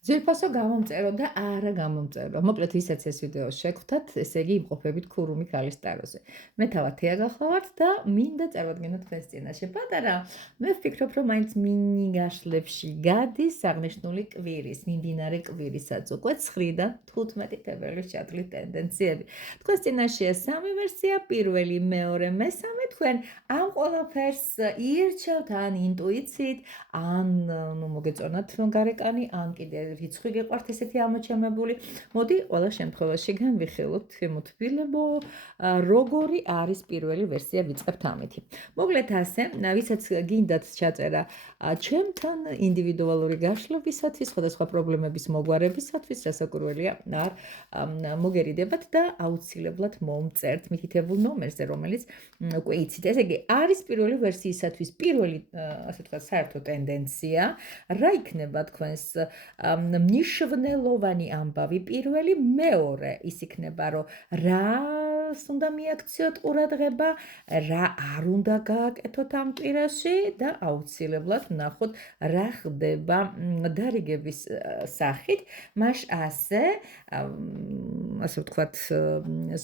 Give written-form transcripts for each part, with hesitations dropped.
ძვირფასო გამომწერო და არა გამომწერო. მოკლედ ვისაც ეს ვიდეო შეგვთათ, ესე იგი იმყოფებით ქურუმი ქალის ტაროზე. მე თავად თეა გახლავართ და მინდა წარვადგინოთ თქვენს წინაშე პატარა. მე ვფიქრობ, რომ მაინც მინი გაშლებში გადის აღნიშნული კვირის, მიმდინარე კვირისაც უკვე 9-დან 15 თებერვლის ჩათვლის ტენდენციები. თქვენს წინაშეა სამი ვერსია, პირველი, მეორე, მესამე. თქვენ ამ ყველაფერს ირჩევთ ან ინტუიციით, ან მოგეწონათ გარეკანი, ან კიდე რიცხვი გეყვართ ესეთი ამოჩემებული. მოდი ყველა შემთხვევაში განვიხილოთ ემოთბილებო, როგორი არის პირველი ვერსია ვიწყებთ ამითი. მოკლედ ასე, ვისაც გინდათ ჩაწერა ჩემთან ინდივიდუალური გაშლებისათვის, სხვადასხვა პრობლემების მოგვარებისათვის, რასაკვირველია, არ მოგერიდებათ და აუცილებლად მომწერთ მითითებულ ნომერზე, რომელიც უკვე იცით. ესე იგი, არის პირველი ვერსიისათვის პირველი, ასე ვთქვათ, საერთო ტენდენცია, რა იქნება თქვენს მნიშვნელოვანი ამბავი პირველი, მეორე ის იქნება, რომ რას უნდა მიაქციოთ ყურადღება, რა არ უნდა გააკეთოთ ამ კვირაში და აუცილებლად ვნახოთ რა ხდება დარიგების სახით, მას ასე ვთქვათ,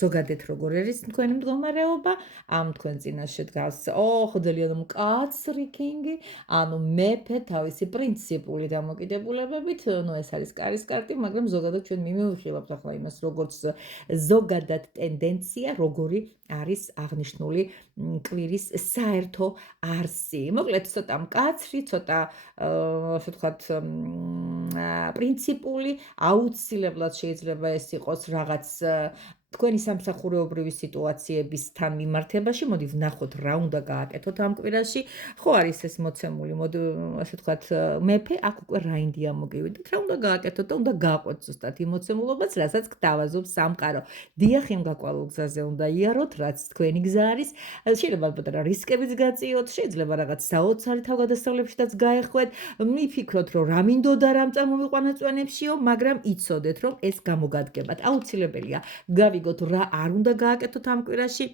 ზოგადად როგორ არის თქვენი მდგომარეობა, ამ თქვენ წინაშე დგას ძალიან მკაცრი კინგი, ანუ მეფე თავისი პრინციპული დამოკიდებულებებით, ეს არის კარის კარტი, მაგრამ ზოგადად ჩვენ მიმოვიხილავთ ახლა იმას, როგორც ზოგადად ტენდენცია, როგორი არის აღნიშნული კვირის საერთო არსი. მოკლედ, ცოტა მკაცრი, ცოტა ასე ვთქვათ, პრინციპული, აუცილებლად შეიძლება ეს იყოს რაღაც თქვენი სამსახურეობრივი სიტუაციებისთან მიმართებაში, მოდი ვნახოთ რა უნდა გააკეთოთ ამ კვირაში. ხო არის ეს მოცემული, ასე ვთქვათ, მეფე, აქ უკვე რაინდია მოგივიდეთ, რა უნდა გააკეთოთ და უნდა გააყვეთ ზუსტად იმ მოცემულობას, რასაც გთავაზობს სამყარო. დიახ, იმ გაკვალულ გზაზე უნდა იაროთ, რაც თქვენი გზა არის. შეიძლება პატარა რისკებიც გაწიოთ, შეიძლება რაღაც საოცარი თავგადასავლებშიც გაეხვეთ, მიფიქროთ, რომ რა მინდოდა რამ წარმომიყვანაწვენებშიო, მაგრამ იცოდეთ, რომ ეს გამოგადგებათ. აუცილებელია გავიგოთ რა არ უნდა გააკეთოთ ამ კვირაში.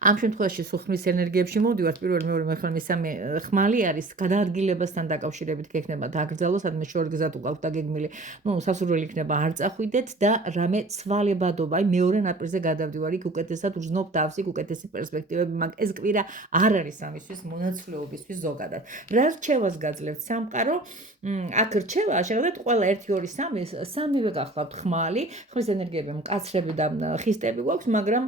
ამ შემთხვევაში სუხმის ენერგიებში მოვდივართ, პირველი, მეორე, მეხუთე, მესამე ხმალი არის გადაადგილებასთან დაკავშირებით გექნება დაკრძალო, სადმე შორგზად უკავთ დაგეგმილი, სასურველი იქნება არ წახვიდეთ და რამე ცვალებადობა, აი მეორე ნაპირზე გადავდივარ, იქ უკეთესად ვზნობ თავს, იქ უკეთესი პერსპექტივები მაქვს. ეს კვირა არ არის ამისთვის მონაცვლეობისთვის ზოგადად. რა რჩევას გაძლევთ სამყარო? აქ რჩევა შეხედეთ ყველა 1 2 3 სამივე გახლავთ ხმალი, ხმის ენერგიები მკაცრები და ხისტები გვაქვს, მაგრამ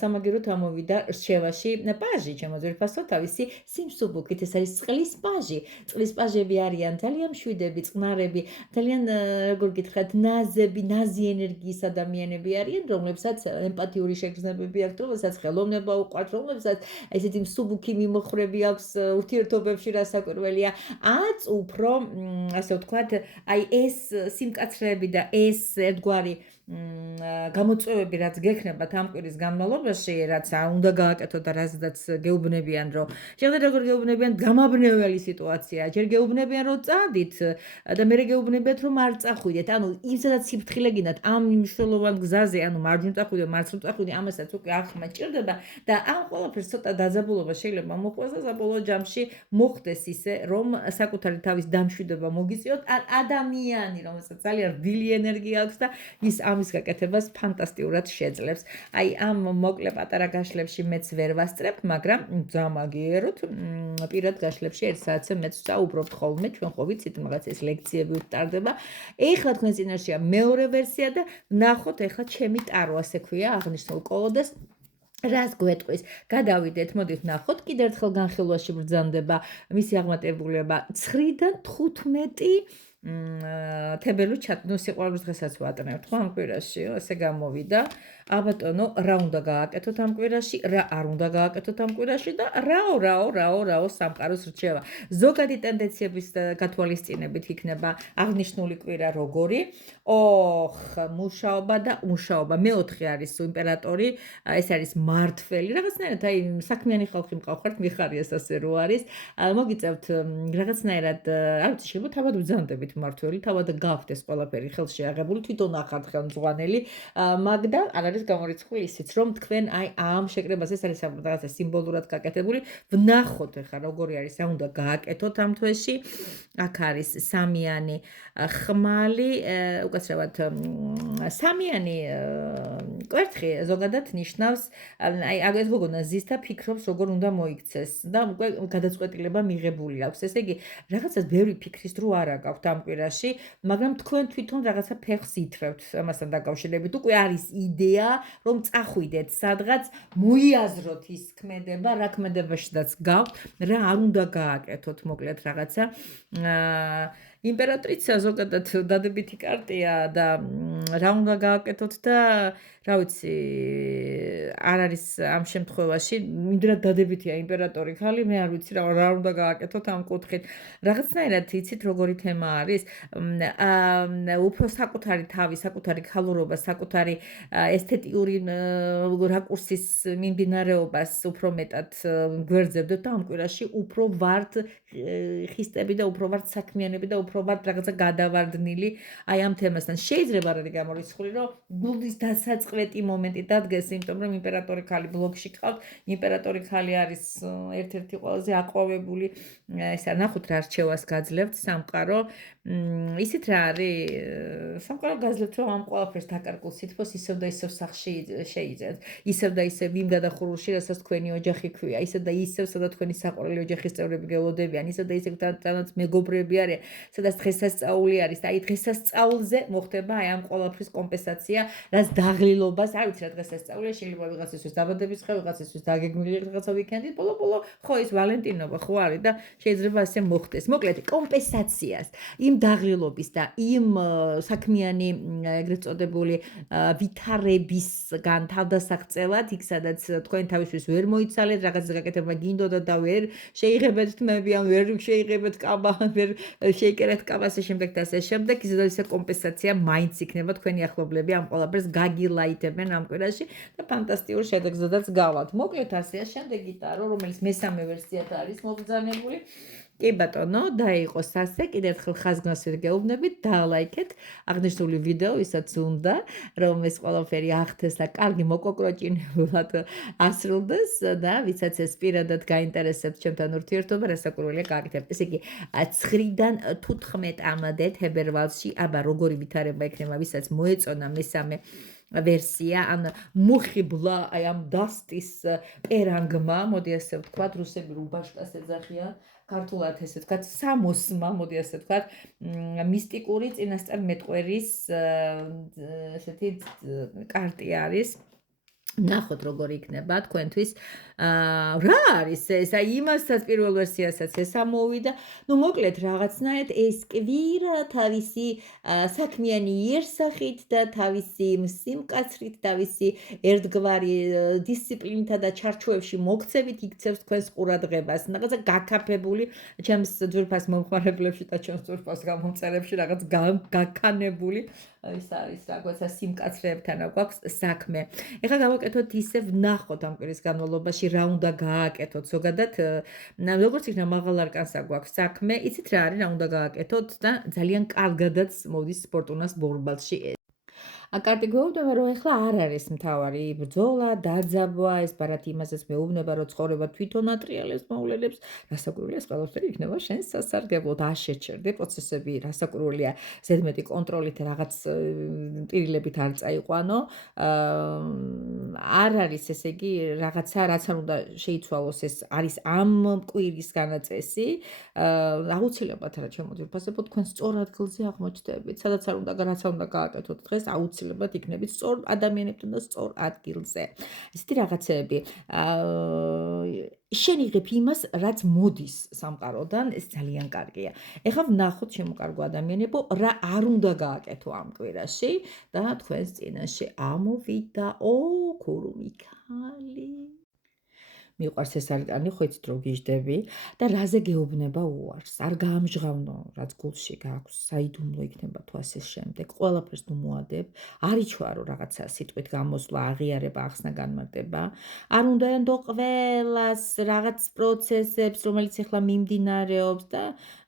სამაგიეროდ ამოვიდა რჩევაში პაჟი, ჩემო ძვირფასო, თავისი სიმსუბუქით, ეს არის წყლის პაჟი. წყლის პაჟები არიან ძალიან მშვიდები, წყნარები, ძალიან როგორ გითხრათ, ნაზები, ნაზი ენერგიის ადამიანები არიან, რომლებსაც ემპათიური შეგრძნებები აქვთ, რომელსაც ხელოვნება უყვართ, რომლებსაც ესეთი მსუბუქი მიმოხრები აქვს ურთიერთობებში, რასაკვირველია, აც უფრო ასე ვთქვათ, აი ეს სიმკაცრეები და ეს ერთგვარი გამოწვევები, რაც გექნებათ ამ კვირის განმავლობაში, რაც უნდა გააკეთოთ და რაზედაც გეუბნებიან, რომ შეხედეთ როგორ გეუბნებიან, გამაბნეველი სიტუაციაა. ჯერ გეუბნებიან, რომ წადით და მერე გეუბნებიათ, რომ არ წახვიდეთ. ანუ იმ სადაც სიფრთხილე გინდათ ამ მნიშვნელოვან გზაზე, ანუ მარჯვნივ წახვიდე, მარცხნივ წახვიდე, ამასაც უკვე ახმა ჭირდება და ამ ყველაფერს ცოტა დაძაბულობა შეიძლება მოყვეს და საბოლოო ჯამში მოხდეს ისე, რომ საკუთარი თავის დამშვიდობა მოგიწიოთ, ან ადამიანი, რომელსაც ძალიან რბილი ენერგია აქვს და ის ამის გაკეთებას ფანტასტიურად შეძლებს. აი ამ მოკლე პატარა გაშლებში მეც ვერ ვასწრებ, მაგრამ ძამაგიეროთ პირად გაშლებში 1 საათზე მეც ვსაუბრობთ ხოლმე, ჩვენ ხო ვიცით, მაგაც ეს ლექციები ვტარდება. ეხლა თქვენ წინაშეა მეორე ვერსია და ვნახოთ ეხლა ჩემი ტარო, ასე ქვია, აღნიშნულ კოლოდეს. რას გვეტყვის? გადავიდეთ, მოდით ვნახოთ, კიდევ ერთხელ განხილვაში ბრძანდება მისი აღმატებულება 9-დან 15 თებერვლის ჩათვლის სიყვარულის დღესაც ვატნევთ, ხო ამ კვირაში, ასე გამოვიდა. აბატონო, რა უნდა გააკეთოთ ამ კვირაში, რა არ უნდა გააკეთოთ ამ კვირაში და რაო სამყაროს რჩევა. ზოგადი ტენდენციების გათვალისწინებით იქნება აღნიშნული კვირა როგორი? მუშაობა და მუშაობა. მეოთხე არის იმპერატორი, ეს არის მმართველი. რაღაცნაირად აი საქმიანი ხალხი მყავხართ, მიხარიას ასე რო არის. მოგიწევთ რაღაცნაირად, არ ვიცი, შეიძლება თავად ვძანდებით მმართველი, თავად გაქვთ ეს ყველაფერი ხელში აღებული, თვითონ ახართ ხელმძღვანელი, მაგრამ არ არის გამორიცხული ისიც, რომ თქვენ აი ამ შეკრებას ეს არის რაღაცა სიმბოლურად გაკეთებული, ვნახოთ ახლა როგორი არის, რა უნდა გააკეთოთ ამ თვეში. აქ არის სამიანი ხმალი, უკაცრავად სამიანი კვერთხი ზოგადად ნიშნავს აი ეს გოგონა ზის და ფიქრობს როგორ უნდა მოიქცეს და უკვე გადაწყვეტილება მიღებული აქვს. ესე იგი, რაღაცას ბევრი ფიქრის დრო არ აქვს ამ კვირაში, მაგრამ თქვენ თვითონ რაღაცა ფეხს ითრევთ ამასთან დაკავშირებით. უკვე არის იდეა, რომ წახვიდეთ სადღაც, მოიაზროთ ის ქმედება, რა ქმედებაშიც გაქვთ, რა არ უნდა გააკეთოთ, მოკლედ რაღაცა. იმპერატრიცა ზოგადად დადებითი კარტია და რა უნდა გააკეთოთ და რა ვიცი, არ არის ამ შემთხვევაში, მინდა დადებითია იმპერატორი ხალი, მე არ ვიცი რა უნდა გააკეთოთ ამ კუთხით. რაღაცნაირად იცით როგორი თემა არის? უფრო საკუთარი თავი, საკუთარი ხალურობა, საკუთარი ესთეტიური რაკურსის მიმდინარეობას უფრო მეტად გვერძებდეთ და ამ კვირაში უფრო ვართ ხისტები და უფრო ვართ საქმიანები და უფრო ვართ რაღაცა გადავარდნილი აი ამ თემასთან. შეიძლება არ არის გამორიცხული, რომ გულდის დასაწყვეტი მომენტი დადგეს, იმიტომ რომ იმპერატორი ხალი ბლოკში ყავთ. იმპერატორი ხალი არის ერთ-ერთი ყველაზე აყვავებული, ესა ნახოთ რა რჩევას გაძლევთ სამყარო. ისიც რა არის, სამყარო გაძლევთ, რომ ამ ყველაფერს დაკარგულ სითბოს ისევ და ისევ სახში შეიძენთ. ისევ და ისევ იმ გადახურვაში, რასაც თქვენი ოჯახი ქვია, ისევ და ისევ, სადაც თქვენი საყვარელი ოჯახის წევრები გელოდებიან, ისევ და ისევ თანაც მეგობრები არიან, სადაც დღესასწაული არის. აი დღესასწაულზე მოხდება აი ამ ყველაფრის კომპენსაცია, რაც დაღლილობას, არ ვიცი რა დღესასწაულია, შეიძლება ვიღაცისთვის დაბადების დღე, ვიღაცისთვის დაგეგმილი რაღაცა ვიკენდი, ბოლო-ბოლო ხო ის ვალენტინობა ხო არის და შეიძლება ასე მოხდეს. მოკლედ კომპენსაციას იმ დაღლილობის და იმ საქმიანი ეგრეთ წოდებული ვითარებისგან თავდასაღწევად, იქ სადაც თქვენ თავისთვის ვერ მოიცალეთ, რაღაცა გაკეთება გინდოდა და ვერ შეიღებეთ თმები, ან ვერ შეიღებეთ კაბა, ვერ შეიკერეთ კაბას შემდეგ და ასე შემდეგ, ისე კომპენსაცია მაინც იქნება თქვენი ახლობლები ამ ყველაფერს გაგილაითებენ ამ კვირაში და ფანტასტიკურ შედეგზედაც გავალთ. მოკლედ ასეა, შემდეგი ტარო, რომელიც მესამე ვერსიად არის მობრძანებული. კი ბატონო, დაიყოს ასე, კიდევ ერთხელ ხაზგასვით გეუბნებით, დაალაიქეთ აღნიშნული ვიდეო, ვისაც უნდა, რომ ეს ყველაფერი ახდეს და კარგი მოკოკროჭინებულად ასრულდეს და ვისაც ეს პირადად გაინტერესებთ ჩემთან ურთიერთობა, რასაკვირველია გააკეთებთ. ესე იგი, 9-დან 15-მდე თებერვალში, აბა როგორი ვითარება იქნება, ვისაც მოეწონა მესამე ვერსია, ან მოხიბლა აი ამ დასტის პერანგმა, მოდი ასე ვთქვათ, რუსები რუბაშკას ეძახიან, ქართულად ესე ვთქვათ, სამოსმა, მოდი ასე ვთქვათ, მისტიკური წინასწარმეტყველის ესეთი კარტი არის. ნახოთ როგორი იქნება თქვენთვის. რა არის ეს? აი იმასაც პირველ ვერსიასაც ეს ამოვიდა. ნუ მოკლედ რაღაცნაირად ეს კვირა თავისი საქმიანი იერსახით და თავისი სიმკაცრით, თავისი ერთგვარი დისციპლიниთა და ჩარჩოებში მოქცევით იქცევს თქვენს ყურადღებას. რაღაცა გაკაფებული ჩემს ძვირფას მომხმარებლებში და ჩემს ძვირფას გამომწერებში რაღაც გაქანებული ის არის რაღაცა სიმკაცრეებთან გვაქვს საქმე. ეხლა გავაკეთოთ ისევ ვნახოთ ამ კვირის განმავლობაში რა უნდა გააკეთოთ. ზოგადად როგორც იქნა მაღალ არკანსა გვაქვს საქმე, იცით რა არის, რა უნდა გააკეთოთ და ძალიან კარგადაც მოდის სპორტუნას ბორბალში. კარტი გვეუბნება, რომ ეხლა არ არის მთავარი ბრძოლა, დაძაბვა, ეს ბარათი იმასაც მეუბნება, რომ ცხოვრება თვითონ ატრიალებს მოვლენებს, რასაკვირველია, ეს ყველაფერი იქნება შენ სასარგებლოდ, არ შეჩერდე პროცესები, რასაკვირველია, ზედმეტი კონტროლით რაღაც ტირილებით არ წაიყვანო. არ არის, ესე იგი, რაღაცა, რაც არ უნდა შეიცვალოს, ეს არის ამ კვირის განაწესი. აუცილებლად რა ჩემო ძვირფასებო, თქვენ სწორ ადგილზე აღმოჩნდებით, სადაც არ უნდა გააკეთოთ დღეს, აუცილებლად იქნებით სწორ ადამიანებთან და სწორ ადგილზე. ესეთი რაღაცეები. შენ იღებ იმას, რაც მოდის სამყაროდან, ეს ძალიან კარგია. ეხლა ვნახოთ შემოკარგო ადამიანებო, რა არ უნდა გააკეთო ამ კვირაში და თქვენს წინაშე ამოვიდა ქურუმი ქალი. მიყვარს ეს არკანი, ხო იცით რომ გიждები და რაზე გეუბნება უარს. არ გაამჟღავნო, რაც გულში გაქვს, საიდუმლო იქნება თვასის შემდეგ. ყველაფერს ნუ მოადებ, არ იჩვარო რაღაცა სიტყვით გამოსვლა, აღიარება, ახსნა, განმარტება. არ უნდაენდო ყველას რაღაც პროცესებს, რომელიც ახლა მიმდინარეობს და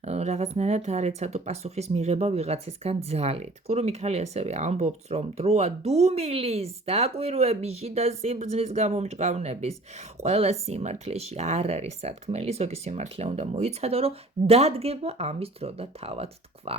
რაღაცნაირად არ ეცადო პასუხის მიღება ვიღაცისგან ძალით. გურუ მიქალი ასევე ამბობს, რომ დროა დუმილის, დაკვირვების, შიდა სიბრძნის გამომჟღავნების, ყველა სიმართლეში არ არის სათქმელი, ზოგი სიმართლე უნდა მოიცადო, რომ დადგება ამის დრო და თავად თქვა.